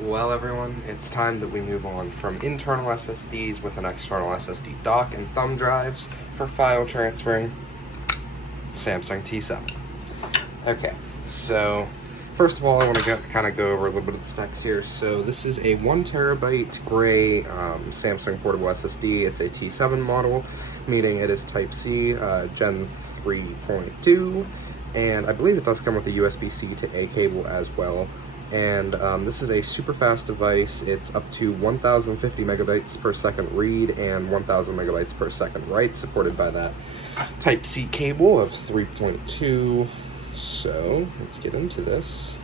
Well, everyone, it's time that we move on from internal SSDs with an external SSD dock and thumb drives for file transferring Samsung T7. Okay, so first of all, I want to kind of go over a little bit of the specs here. So this is a 1TB gray Samsung portable SSD. It's a T7 model, meaning it is Type-C, Gen 3.2, and I believe it does come with a USB-C to A cable as well. And this is a super fast device. It's up to 1050 megabytes per second read and 1000 megabytes per second write, supported by that Type-C cable of 3.2. So let's get into this.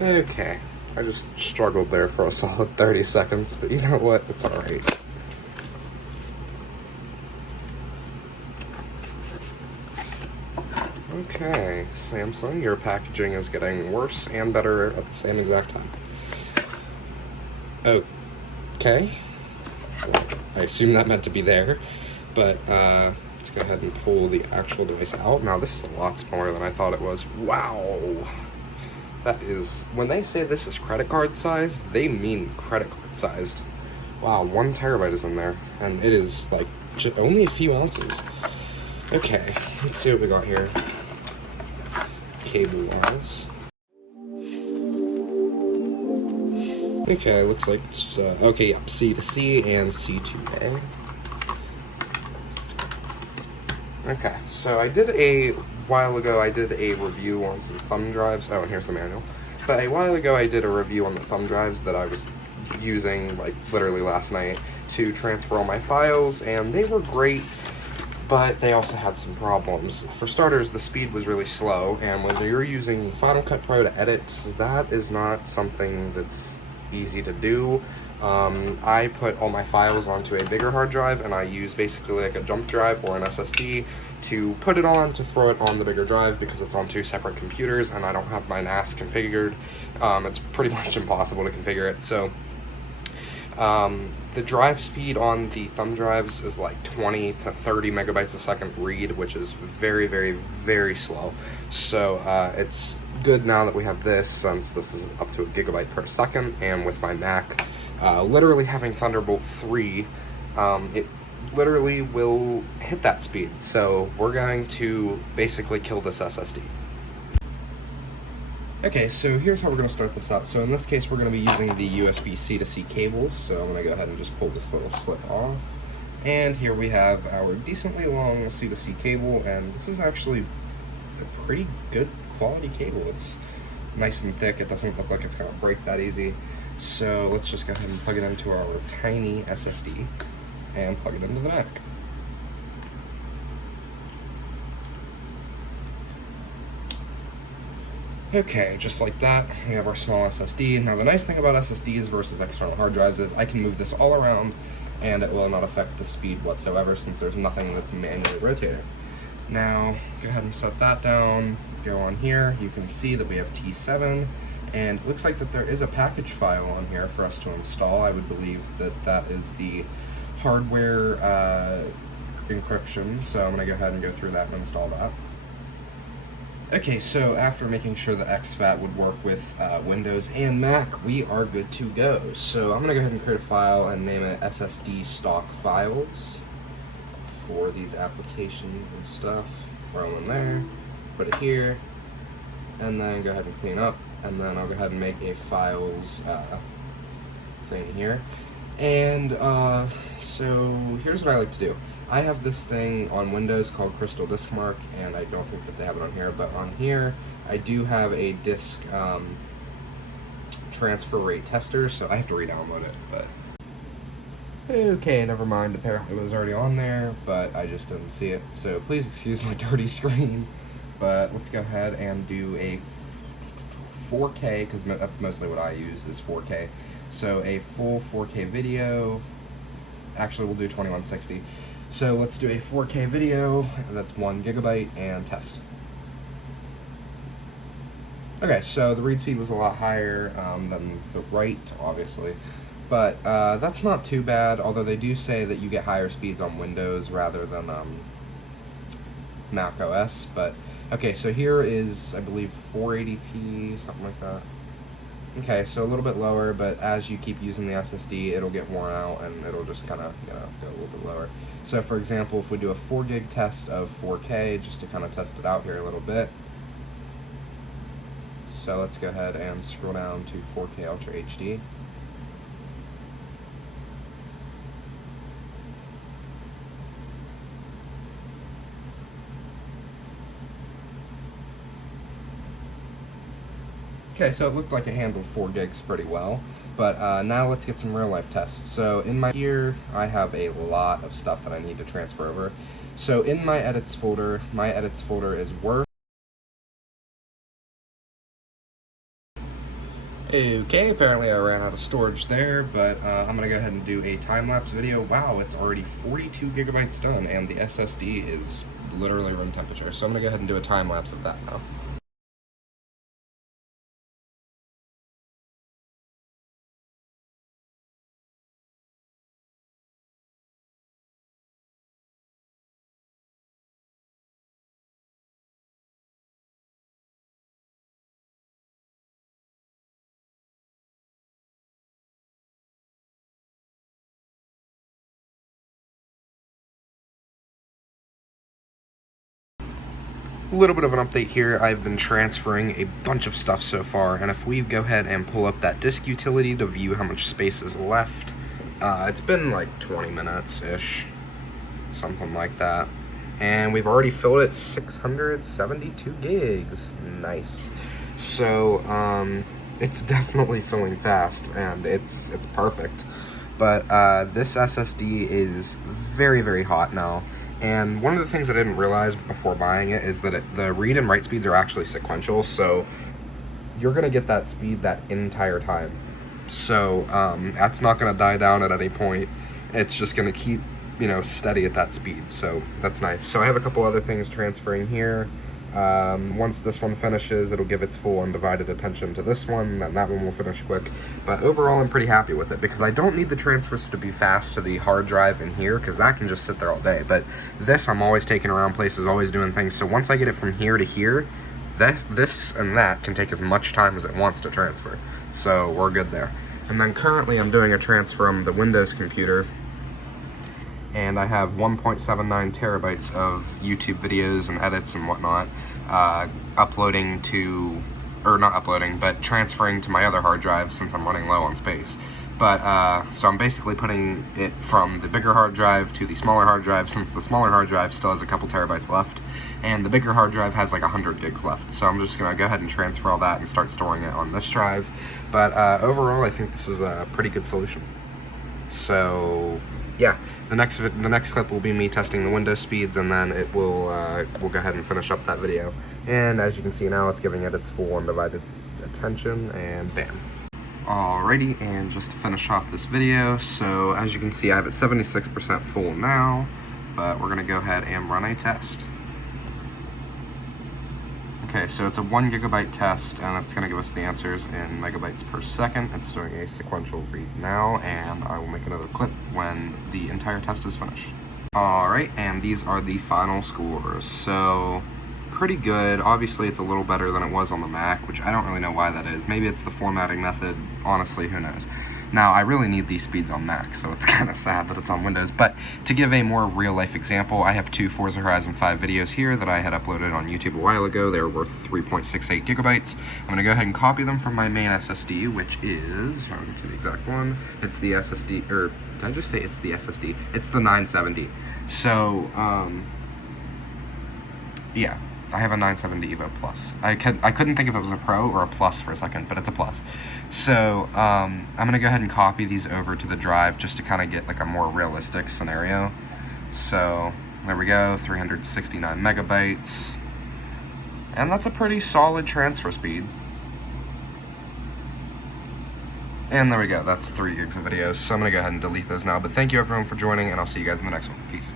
Okay, I just struggled there for a solid 30 seconds, but you know what? It's alright. Okay, Samsung, your packaging is getting worse and better at the same exact time. Okay. I assume that meant to be there, but let's go ahead and pull the actual device out. Now, this is a lot smaller than I thought it was. Wow. That is, when they say this is credit card sized, they mean credit card sized. Wow, 1 terabyte is in there, and it is like only a few ounces. Okay, let's see what we got here. Cable-wise. Okay, looks like it's, okay, yep, C to C and C to A. Okay, so a while ago, I did a review on some thumb drives. Oh, and here's the manual. But a while ago, I did a review on the thumb drives that I was using, like, literally last night to transfer all my files, and they were great, but they also had some problems. For starters, the speed was really slow, and when you're using Final Cut Pro to edit, that is not something that's easy to do. I put all my files onto a bigger hard drive, and I use basically like a jump drive or an SSD to put it on, to throw it on the bigger drive, because it's on 2 separate computers and I don't have my NAS configured. It's pretty much impossible to configure it. So the drive speed on the thumb drives is like 20 to 30 megabytes a second read, which is very, very, very slow. So it's good now that we have this, since this is up to a gigabyte per second, and with my Mac literally having Thunderbolt 3, it literally will hit that speed. So we're going to basically kill this SSD. Okay, so here's how we're going to start this up. So in this case, we're going to be using the USB-C to C cable. So I'm going to go ahead and just pull this little slip off. And here we have our decently long C to C cable, and this is actually a pretty good quality cable. It's nice and thick. It doesn't look like it's going to break that easy. So let's just go ahead and plug it into our tiny SSD and plug it into the Mac. Okay, just like that, we have our small SSD. Now, the nice thing about SSDs versus external hard drives is I can move this all around and it will not affect the speed whatsoever, since there's nothing that's manually rotating. Now, go ahead and set that down, go on here. You can see that we have T7, and it looks like that there is a package file on here for us to install. I would believe that that is the hardware encryption, so I'm going to go ahead and go through that and install that. Okay, so after making sure the exFAT would work with Windows and Mac, we are good to go. So I'm going to go ahead and create a file and name it SSD stock files for these applications and stuff. Throw in there, put it here, and then go ahead and clean up, and then I'll go ahead and make a files thing here. And so here's what I like to do. I have this thing on Windows called Crystal Disk Mark, and I don't think that they have it on here, but on here I do have a disk transfer rate tester, so I have to re-download it, but okay, never mind. Apparently it was already on there, but I just didn't see it, so please excuse my dirty screen. But let's go ahead and do a 4K, because that's mostly what I use, is 4K. So a full 4K video. Actually, we'll do 2160. So let's do a 4K video, that's 1 gigabyte, and test. Okay, so the read speed was a lot higher than the write, obviously. But that's not too bad, although they do say that you get higher speeds on Windows rather than Mac OS. But okay, so here is, I believe, 480p, something like that. Okay, so a little bit lower, but as you keep using the SSD, it'll get worn out and it'll just kind of, go a little bit lower. So for example, if we do a 4 gig test of 4K, just to kind of test it out here a little bit. So let's go ahead and scroll down to 4K Ultra HD. Okay, so it looked like it handled 4 gigs pretty well, but now let's get some real life tests. So in my here, I have a lot of stuff that I need to transfer over. So in my edits folder is Word. Okay, apparently I ran out of storage there, but I'm gonna go ahead and do a time-lapse video. Wow, it's already 42 gigabytes done, and the SSD is literally room temperature. So I'm gonna go ahead and do a time-lapse of that now. A little bit of an update here. I've been transferring a bunch of stuff so far, and if we go ahead and pull up that disk utility to view how much space is left, it's been like 20 minutes-ish, something like that. And we've already filled it 672 gigs. Nice. So, it's definitely filling fast, and it's perfect. But this SSD is very, very hot now. And one of the things I didn't realize before buying it is that the read and write speeds are actually sequential, so you're going to get that speed that entire time. So that's not going to die down at any point. It's just going to keep, steady at that speed, so that's nice. So I have a couple other things transferring here. Once this one finishes, it'll give its full undivided attention to this one, and that one will finish quick. But overall, I'm pretty happy with it, because I don't need the transfers to be fast to the hard drive in here, because that can just sit there all day. But this, I'm always taking around places, always doing things, so once I get it from here to here, this and that can take as much time as it wants to transfer. So we're good there. And then currently, I'm doing a transfer from the Windows computer, and I have 1.79 terabytes of YouTube videos and edits and whatnot, uploading to, or not uploading, but transferring to my other hard drive since I'm running low on space. But, so I'm basically putting it from the bigger hard drive to the smaller hard drive, since the smaller hard drive still has a couple terabytes left, and the bigger hard drive has like 100 gigs left. So I'm just gonna go ahead and transfer all that and start storing it on this drive. But overall, I think this is a pretty good solution. So yeah, the next clip will be me testing the Windows speeds, and then it will we'll go ahead and finish up that video. And as you can see now, it's giving it its full undivided attention, and bam. Alrighty, and just to finish off this video, so as you can see, I have it 76% full now, but we're gonna go ahead and run a test. Okay, so it's a 1 gigabyte test, and it's going to give us the answers in megabytes per second. It's doing a sequential read now, and I will make another clip when the entire test is finished. Alright, and these are the final scores. So, pretty good. Obviously, it's a little better than it was on the Mac, which I don't really know why that is. Maybe it's the formatting method. Honestly, who knows? Now, I really need these speeds on Mac, so it's kind of sad that it's on Windows. But to give a more real-life example, I have 2 Forza Horizon 5 videos here that I had uploaded on YouTube a while ago. They were worth 3.68 gigabytes. I'm going to go ahead and copy them from my main SSD, which is, I'll get to the exact one. It's the SSD, or did I just say it's the SSD? It's the 970. So, yeah. I have a 970 Evo Plus. I couldn't think if it was a Pro or a Plus for a second, but it's a Plus. So, I'm going to go ahead and copy these over to the drive just to kind of get like a more realistic scenario. So, there we go, 369 megabytes. And that's a pretty solid transfer speed. And there we go, that's 3 gigs of videos. So I'm going to go ahead and delete those now. But thank you everyone for joining, and I'll see you guys in the next one. Peace.